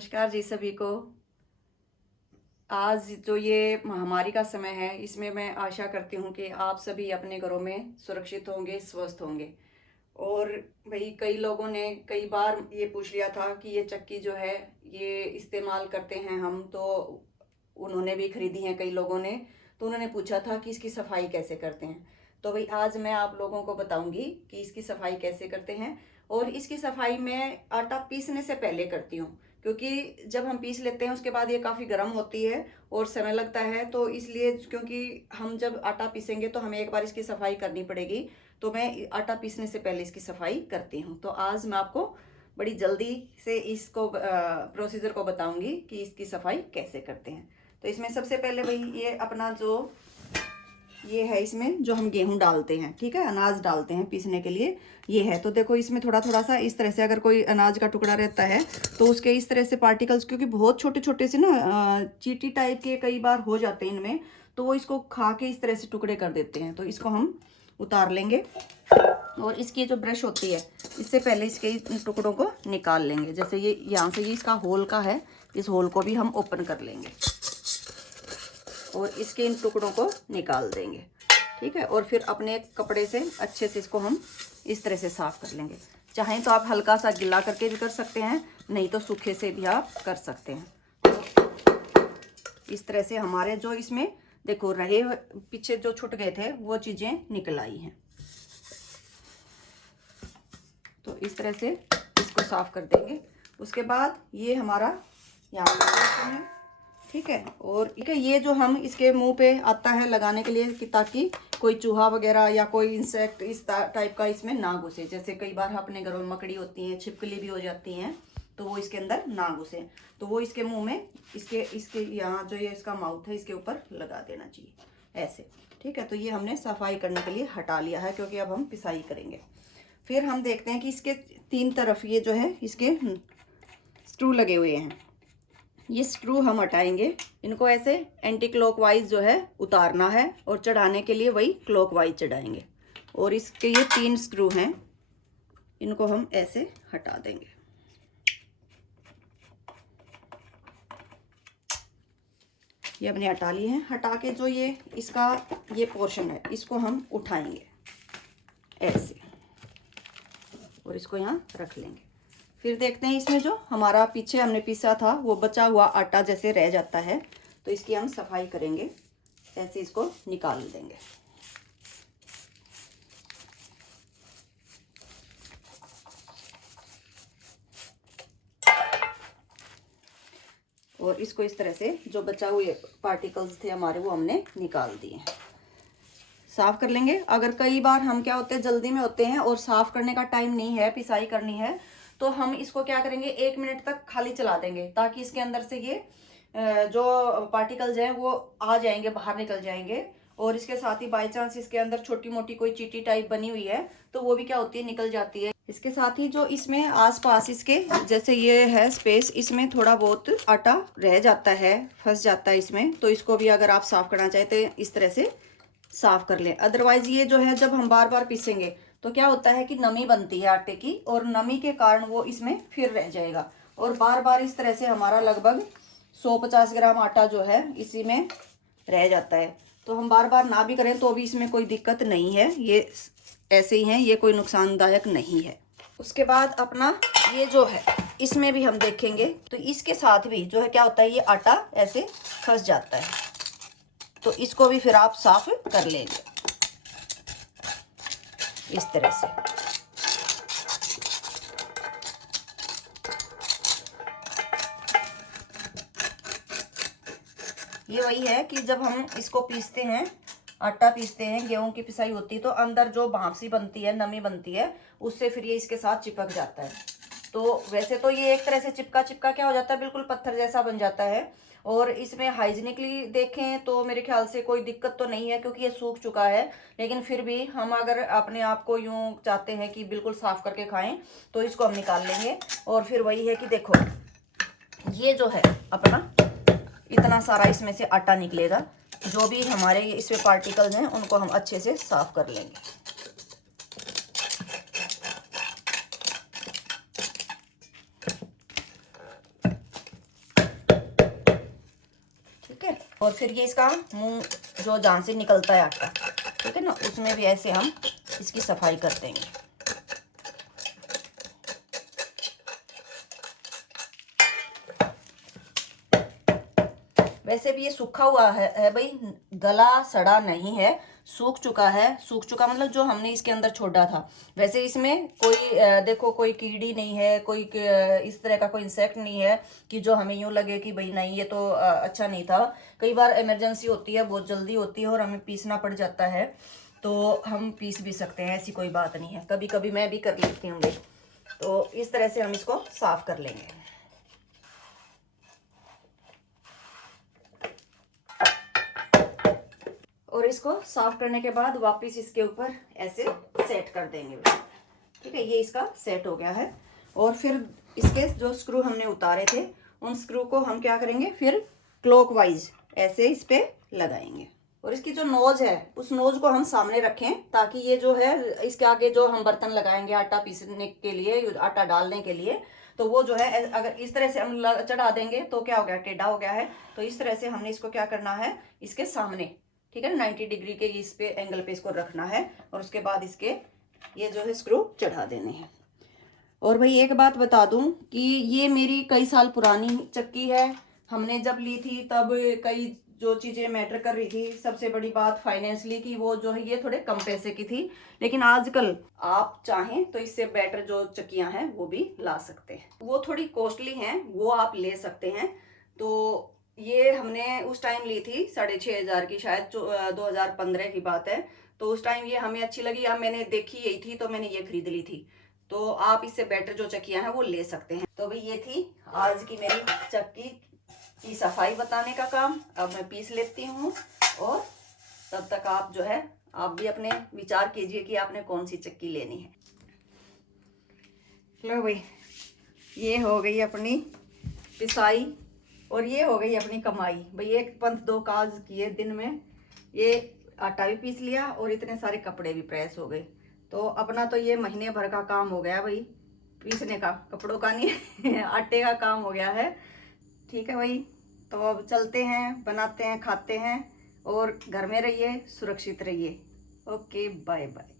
नमस्कार जी सभी को। आज जो ये महामारी का समय है, इसमें मैं आशा करती हूँ कि आप सभी अपने घरों में सुरक्षित होंगे, स्वस्थ होंगे। और भाई कई लोगों ने कई बार ये पूछ लिया था कि ये चक्की जो है ये इस्तेमाल करते हैं हम, तो उन्होंने भी खरीदी है कई लोगों ने। तो उन्होंने पूछा था कि इसकी सफाई कैसे करते हैं। तो भाई आज मैं आप लोगों को बताऊंगी कि इसकी सफाई कैसे करते हैं। और इसकी सफाई मैं आटा पीसने से पहले करती हूँ, क्योंकि जब हम पीस लेते हैं उसके बाद ये काफ़ी गर्म होती है और समय लगता है। तो इसलिए क्योंकि हम जब आटा पीसेंगे तो हमें एक बार इसकी सफाई करनी पड़ेगी, तो मैं आटा पीसने से पहले इसकी सफाई करती हूँ। तो आज मैं आपको बड़ी जल्दी से इसको प्रोसीजर को बताऊंगी कि इसकी सफाई कैसे करते हैं। तो इसमें सबसे पहले भाई ये अपना जो ये है, इसमें जो हम गेहूं डालते हैं, ठीक है, अनाज डालते हैं पीसने के लिए, ये है। तो देखो इसमें थोड़ा थोड़ा सा इस तरह से अगर कोई अनाज का टुकड़ा रहता है तो उसके इस तरह से पार्टिकल्स, क्योंकि बहुत छोटे छोटे से ना चींटी टाइप के कई बार हो जाते हैं इनमें, तो वो इसको खा के इस तरह से टुकड़े कर देते हैं। तो इसको हम उतार लेंगे और इसकी जो ब्रश होती है इससे पहले इसके टुकड़ों को निकाल लेंगे। जैसे ये यहाँ से ये इसका होल का है, इस होल को भी हम ओपन कर लेंगे और इसके इन टुकड़ों को निकाल देंगे, ठीक है। और फिर अपने कपड़े से अच्छे से इसको हम इस तरह से साफ कर लेंगे। चाहें तो आप हल्का सा गिला करके भी कर सकते हैं, नहीं तो सूखे से भी आप कर सकते हैं। इस तरह से हमारे जो इसमें देखो रहे पीछे जो छूट गए थे वो चीज़ें निकल आई हैं। तो इस तरह से इसको साफ कर देंगे। उसके बाद ये हमारा यहाँ पर है, ठीक है। और ठीक है, ये जो हम इसके मुंह पे आता है लगाने के लिए कि ताकि कोई चूहा वगैरह या कोई इंसेक्ट इस टाइप का इसमें ना घुसे। जैसे कई बार अपने घरों में मकड़ी होती हैं, छिपकली भी हो जाती हैं, तो वो इसके अंदर ना घुसे। तो वो इसके मुंह में इसके यहाँ जो ये इसका माउथ है इसके ऊपर लगा देना चाहिए ऐसे, ठीक है। तो ये हमने सफाई करने के लिए हटा लिया है, क्योंकि अब हम पिसाई करेंगे। फिर हम देखते हैं कि इसके तीन तरफ ये जो है इसके स्क्रू लगे हुए हैं, ये स्क्रू हम हटाएंगे। इनको ऐसे एंटी क्लॉकवाइज जो है उतारना है और चढ़ाने के लिए वही क्लॉकवाइज चढ़ाएंगे। और इसके ये 3 स्क्रू हैं, इनको हम ऐसे हटा देंगे। ये हमने हटा लिए हैं। हटा के जो ये इसका ये पोर्शन है इसको हम उठाएंगे ऐसे और इसको यहाँ रख लेंगे। फिर देखते हैं इसमें जो हमारा पीछे हमने पीसा था वो बचा हुआ आटा जैसे रह जाता है, तो इसकी हम सफाई करेंगे। ऐसे इसको निकाल देंगे। और इसको इस तरह से जो बचा हुए पार्टिकल्स थे हमारे वो हमने निकाल दिए। साफ कर लेंगे। अगर कई बार हम क्या होते हैं जल्दी में होते हैं और साफ करने का टाइम नहीं है, पिसाई करनी है, तो हम इसको क्या करेंगे 1 मिनट तक खाली चला देंगे, ताकि इसके अंदर से ये जो पार्टिकल्स हैं वो आ जाएंगे, बाहर निकल जाएंगे। और इसके साथ ही बाय चांस इसके अंदर छोटी मोटी कोई चींटी टाइप बनी हुई है तो वो भी क्या होती है निकल जाती है। इसके साथ ही जो इसमें आसपास इसके जैसे ये है स्पेस, इसमें थोड़ा बहुत आटा रह जाता है, फंस जाता है इसमें, तो इसको भी अगर आप साफ करना चाहते हैं इस तरह से साफ कर लें। अदरवाइज ये जो है जब हम बार बार पीसेंगे तो क्या होता है कि नमी बनती है आटे की, और नमी के कारण वो इसमें फिर रह जाएगा। और बार बार इस तरह से हमारा लगभग 150 ग्राम आटा जो है इसी में रह जाता है। तो हम बार बार ना भी करें तो भी इसमें कोई दिक्कत नहीं है, ये ऐसे ही हैं, ये कोई नुकसानदायक नहीं है। उसके बाद अपना ये जो है इसमें भी हम देखेंगे तो इसके साथ भी जो है क्या होता है, ये आटा ऐसे फंस जाता है, तो इसको भी फिर आप साफ कर लेंगे इस तरह से। ये वही है कि जब हम इसको पीसते हैं, आटा पीसते हैं, गेहूं की पिसाई होती है, तो अंदर जो भाप सी बनती है, नमी बनती है, उससे फिर ये इसके साथ चिपक जाता है। तो वैसे तो ये एक तरह से चिपका चिपका क्या हो जाता है, बिल्कुल पत्थर जैसा बन जाता है। और इसमें हाइजीनिकली देखें तो मेरे ख्याल से कोई दिक्कत तो नहीं है, क्योंकि ये सूख चुका है। लेकिन फिर भी हम अगर अपने आप को यूं चाहते हैं कि बिल्कुल साफ करके खाएं तो इसको हम निकाल लेंगे। और फिर वही है कि देखो ये जो है अपना इतना सारा इसमें से आटा निकलेगा, जो भी हमारे इसमें पार्टिकल्स हैं उनको हम अच्छे से साफ कर लेंगे। और फिर ये इसका मुंह जो जहाँ से निकलता है आटा, ठीक है ना, उसमें भी ऐसे हम इसकी सफाई कर देंगे। वैसे भी ये सूखा हुआ है भाई, गला सड़ा नहीं है, सूख चुका है। सूख चुका मतलब जो हमने इसके अंदर छोड़ा था। वैसे इसमें कोई देखो कोई कीड़ी नहीं है, कोई इस तरह का कोई इंसेक्ट नहीं है कि जो हमें यूं लगे कि भाई नहीं ये तो अच्छा नहीं था। कई बार इमरजेंसी होती है, बहुत जल्दी होती है और हमें पीसना पड़ जाता है, तो हम पीस भी सकते हैं, ऐसी कोई बात नहीं है। कभी कभी मैं भी कर लेती हूँ भाई। तो इस तरह से हम इसको साफ कर लेंगे। और इसको साफ करने के बाद वापस इसके ऊपर ऐसे सेट कर देंगे, ठीक है। ये इसका सेट हो गया है। और फिर इसके जो स्क्रू हमने उतारे थे, उन स्क्रू को हम क्या करेंगे, फिर क्लॉकवाइज ऐसे इस पे लगाएंगे। और इसकी जो नोज है, उस नोज को हम सामने रखें, ताकि ये जो है इसके आगे जो हम बर्तन लगाएंगे आटा पीसने के लिए, आटा डालने के लिए, तो वो जो है अगर इस तरह से हम चढ़ा देंगे तो क्या हो गया, टेढ़ा हो गया है। तो इस तरह से हमने इसको क्या करना है, इसके सामने, ठीक है, 90 डिग्री के इस पे एंगल पे इसको रखना है। और उसके बाद इसके ये जो है स्क्रू चढ़ा देने हैं। और भाई एक बात बता दूं कि ये मेरी कई साल पुरानी चक्की है। हमने जब ली थी तब कई जो चीज़ें मैटर कर रही थी। सबसे बड़ी बात फाइनेंशियली की, वो जो है ये थोड़े कम पैसे की थी। लेकिन आजकल आप चाहें तो इससे बेटर जो चक्कियां हैं वो भी ला सकते हैं। वो थोड़ी कॉस्टली हैं, वो आप ले सकते हैं। तो ये हमने उस टाइम ली थी 6,500 की, शायद 2015 की बात है। तो उस टाइम ये हमें अच्छी लगी, अब मैंने देखी यही थी तो मैंने ये खरीद ली थी। तो आप इससे बेटर जो चक्कियां हैं वो ले सकते हैं। तो भाई ये थी आज की मेरी चक्की की सफाई बताने का काम। अब मैं पीस लेती हूँ और तब तक आप जो है आप भी अपने विचार कीजिए कि आपने कौन सी चक्की लेनी है। लो भाई, ये हो गई अपनी पिसाई और ये हो गई अपनी कमाई। भाई एक पंथ दो काज किए दिन में, ये आटा भी पीस लिया और इतने सारे कपड़े भी प्रेस हो गए। तो अपना तो ये महीने भर का काम हो गया भाई, पीसने का, कपड़ों का नहीं आटे का काम हो गया है। ठीक है भाई, तो अब चलते हैं, बनाते हैं, खाते हैं और घर में रहिए, सुरक्षित रहिए। Okay, bye bye.